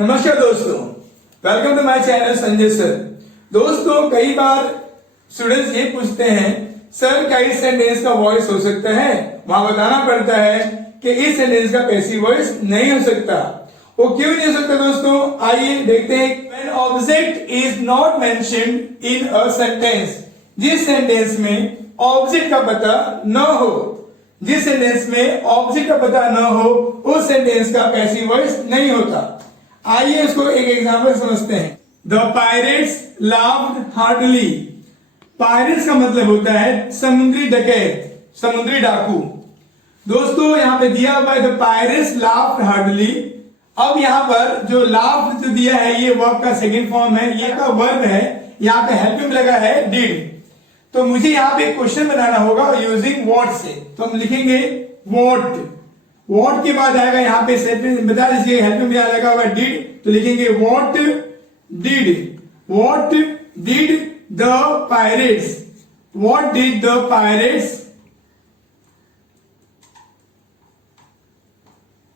नमस्कार दोस्तों, welcome to my channel Sanjay sir. दोस्तों, कई बार स्टूडेंट्स ये पूछते हैं सर क्या इस सेंटेंस का वॉइस हो सकता है। वहां बताना पड़ता है कि इस सेंटेंस का पैसिव वॉइस नहीं हो सकता। वो क्यों नहीं हो सकता दोस्तों, आइए देखते हैं। When object is not mentioned in a sentence, जिस सेंटेंस में ऑब्जेक्ट का पता न हो, जिस सेंटेंस में ऑब्जेक्ट का पता न हो, उस सेंटेंस का पैसिव वॉइस नहीं होता। आइए उसको एक एग्जांपल समझते हैं। The pirates laughed hardly. Pirates का मतलब होता है समुद्री डकैत, समुद्री डाकू। दोस्तों, यहां पे दिया हुआ है द पायरेट्स लाफ्ड हार्डली। अब यहां पर जो लाफ्ड जो दिया है ये वर्ब का सेकंड फॉर्म है, ये का वर्ब है। यहां पे हेल्प में लगा है डिड। तो मुझे यहां पे क्वेश्चन बनाना होगा यूजिंग व्हाट से। तो हम लिखेंगे व्हाट। व्हाट के बाद आएगा यहाँ पे सेंटेंस बता दीजिए, हेल्प में लगा हुआ डिड, तो लिखेंगे what did the pirates, what did the pirates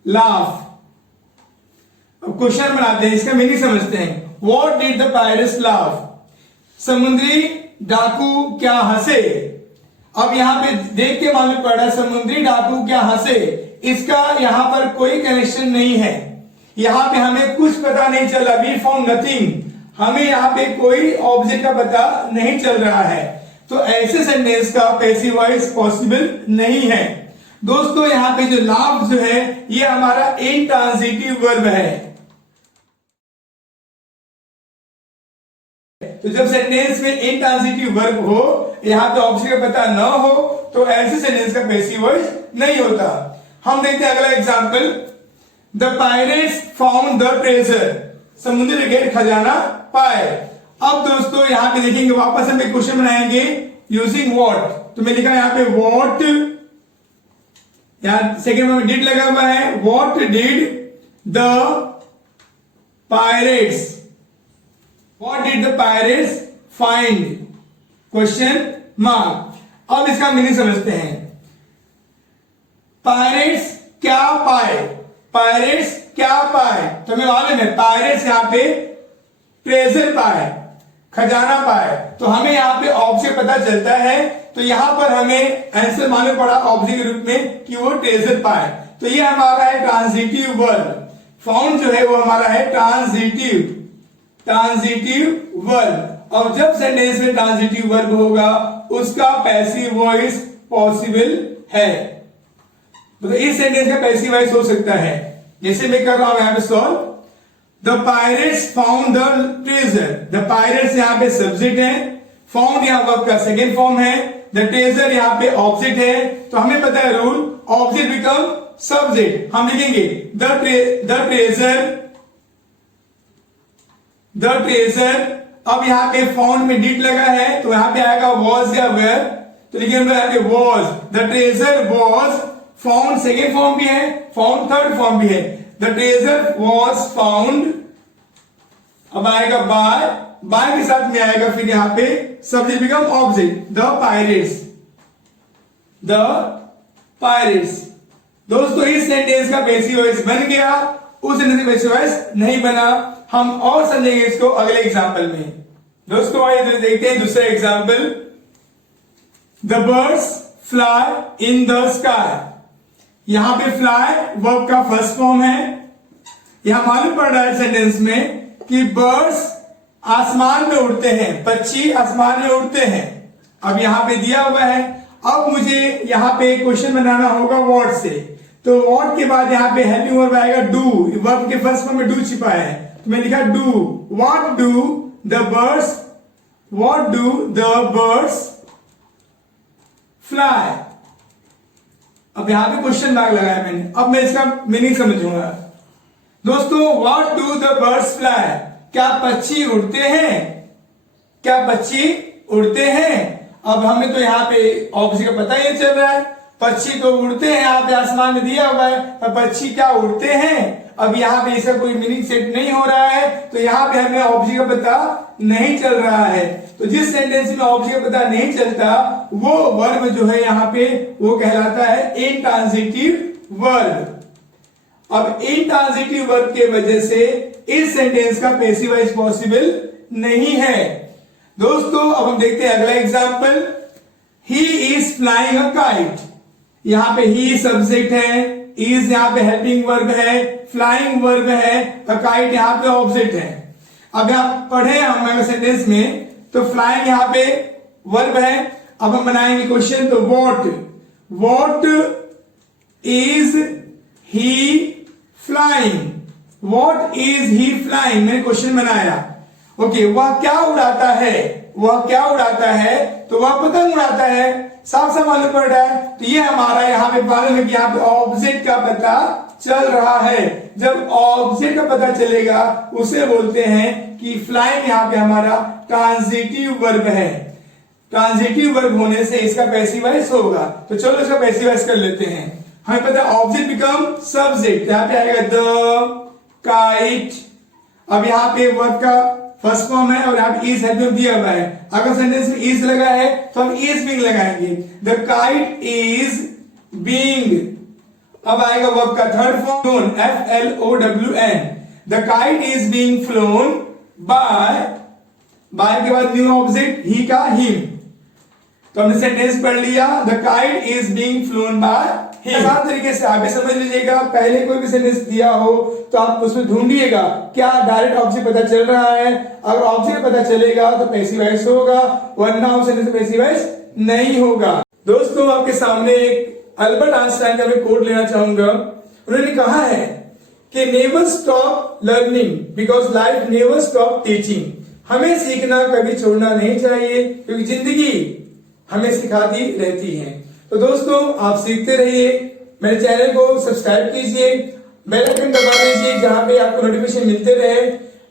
laugh. अब क्वेश्चन बनाते हैं, इसका मीनिंग समझते हैं। What did the pirates laugh, समुद्री डाकू क्या हंसे। अब यहां पे देख के मालूम पड़ रहा है समुद्री डाकू क्या हंसे, इसका यहां पर कोई कनेक्शन नहीं है। यहां पे हमें कुछ पता नहीं चल रहा, वी फाउंड नथिंग, हमें यहां पे कोई ऑब्जेक्ट का पता नहीं चल रहा है। तो ऐसे सेंटेंस का पैसिव वॉइस पॉसिबल नहीं है। दोस्तों, यहां पे जो लाफ जो है ये हमारा इंट्रांजिटिव वर्ब है। तो जब सेंटेंस में इंट्रांजिटिव वर्ब हो, यहां पे ऑब्जेक्ट का पता न हो, तो ऐसे सेंटेंस का पैसिव वॉइस नहीं होता। हम देखते हैं अगला example. The pirates found the treasure, समुद्री डकैत खजाना पाए। अब दोस्तों यहां पे देखेंगे, वापस हम एक क्वेश्चन बनाएंगे यूजिंग व्हाट। तो मैं लिखा यहां पे व्हाट, यहां सेकंड में डिड लगा हुआ है। What did the pirates, what did the pirates find, question mark. अब इसका मीनिंग समझते हैं। पायरेट्स क्या पाए, पायरेट्स क्या पाए, तो हमें मालूम है पायरेट्स यहां पे ट्रेजर पाए, खजाना पाए। तो हमें यहां पे ऑब्जेक्ट पता चलता है, तो यहां पर हमें आंसर मालूम पड़ा ऑब्जेक्ट के रूप में कि वो ट्रेजर पाए। तो ये हमारा है ट्रांजिटिव वर्ब। फाउंड जो है वो हमारा है ट्रांजिटिव वर्ब। और जब सेंटेंस में ट्रांजिटिव वर्ब होगा उसका पैसिव वॉइस पॉसिबल है। तो इस सेंटेंस का पैसिव वॉइस हो सकता है, जैसे मैं कर रहा हूं यहां पे solve. The pirates found the treasure, the pirates यहां पे सब्जेक्ट है, फाउंड यहां वर्ब का सेकंड फॉर्म है, द ट्रेजर यहां पे ऑब्जेक्ट है। तो हमें पता है रूल, ऑब्जेक्ट बिकम सब्जेक्ट। हम लिखेंगे द ट्रेजर। अब यहां पे फाउंड में डिड लगा है, तो यहां पे आएगा वॉज या वेयर, तो लिखेंगे was. The treasure was found, second form भी है, फाउंड थर्ड फॉर्म भी है। The treasure was found. अब आएगा बाय, बाय के साथ में आएगा फिर यहां पे subject become object, the pirates. दोस्तों, इस सेंटेंस का पैसिव वॉइस बन गया, उस सेंटेंस का पैसिव वॉइस नहीं बना। हम और समझेंगे इसको अगले एग्जांपल में। दोस्तों आइए देखते हैं दूसरा example. The birds fly in the sky. यहां पे फ्लाई वर्ब का फर्स्ट फॉर्म है। यहां मालूम पड़ रहा है सेंटेंस में कि बर्ड्स आसमान में उड़ते हैं, पक्षी आसमान में उड़ते हैं। अब यहां पे दिया हुआ है। अब मुझे यहां पे क्वेश्चन बनाना होगा व्हाट से। तो व्हाट के बाद यहां पे हेल्पिंग वर्ब आएगा डू, वर्ब के फर्स्ट फॉर्म में डू छिपा है, तो मैं लिखा do. What do the birds fly. अब यहां पे क्वेश्चन मार्क लगाया मैंने। अब मैं इसका मीनिंग समझूंगा। दोस्तों, what do the birds fly, क्या पक्षी उड़ते हैं, क्या पक्षी उड़ते हैं। अब हमें तो यहाँ पे ऑब्जेक्ट का पता ही चल रहा है, पक्षी तो उड़ते हैं, यहाँ पे आसमान में दिया हुआ है, पर पक्षी क्या उड़ते हैं। अब यहाँ पे इसका कोई मीनिंग सेट नहीं हो रहा है, तो यहाँ पे हमें ऑब्जेक्ट का पता नहीं चल रहा है। तो जिस सेंटेंस में ऑब्जेक्ट का पता नहीं चलता वो वर्ब जो है यहाँ पे वो कहलाता है इंट्रांजिटिव वर्ब। अब इंट्रांजिटिव वर्ब के वजह से इस सेंटेंस का पैसिव वॉइस पॉसिबल नहीं है। दोस्तों अब हम देखते हैं अगला example. He is flying a kite. यहां पे ही सब्जेक्ट है, इज यहां पे हेल्पिंग वर्ब है, फ्लाइंग वर्ब है, अ काइट यहां पे ऑब्जेक्ट है। अब आप पढ़े हम सेंटेंस में तो फ्लाइंग यहां पे वर्ब है। अब हम बनाएंगे क्वेश्चन, तो what is he flying, what is he flying, मैंने क्वेश्चन बनाया। ओके, वह क्या उड़ाता है, वह क्या उड़ाता है, तो वह पतंग उड़ाता है, साफ साफ मालूम पड़ रहा है। तो ये हमारा यहाँ पे मालूम है कि यहाँ पे ऑब्जेक्ट का पता चल रहा है। जब ऑब्जेक्ट का पता चलेगा उसे बोलते हैं कि फ्लाइंग यहाँ पे हमारा ट्रांजिटिव वर्ब है। ट्रांजिटिव वर्ब होने से इसका पैसिव वॉइस होगा। तो चलो इसका पैसिव वॉइस कर लेते हैं। हमें पता है ऑब्जेक्ट बिकम सब्जेक्ट, यहाँ पे आएगा द काइट। अब यहाँ पे वर्ब का फर्स्ट फॉर्म है और यहाँ पे इज हेल्पिंग दिया हुआ है। अगर सेंटेंस में इज लगा है तो हम इज बीइंग लगाएंगे, द काइट इज बीइंग। अब आएगा वर्ब का third form, FLOWN, the kite is being flown by के बाद न्यू ऑब्जेक्ट ही का हिम। तो हमने सेंटेंस पढ़ लिया, the kite is being flown by him. आसान तरीके से आगे समझ लीजिएगा। पहले कोई भी सेंटेंस दिया हो तो आप उसमें ढूंढिएगा क्या डायरेक्ट ऑब्जेक्ट पता चल रहा है। अगर ऑब्जेक्ट पता चलेगा तो पैसिव वॉइस होगा, वरना उस सेंटेंस में पैसिव वॉइस नहीं होगा। दोस्तों आपके सामने एक अल्बर्ट आइंस्टाइन का मैं कोट लेना चाहूंगा। उन्होंने कहा है कि never stop learning because life never stop teaching. हमें सीखना कभी छोड़ना नहीं चाहिए क्योंकि जिंदगी हमें सिखाती रहती है। तो दोस्तों आप सीखते रहिए, मेरे चैनल को सब्सक्राइब कीजिए, बेल आइकन दबा दीजिए जहां पे आपको नोटिफिकेशन मिलते रहे,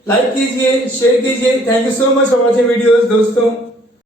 लाइक कीजिए, शेयर कीजिए। Thank you so much for watching videos दोस्तों।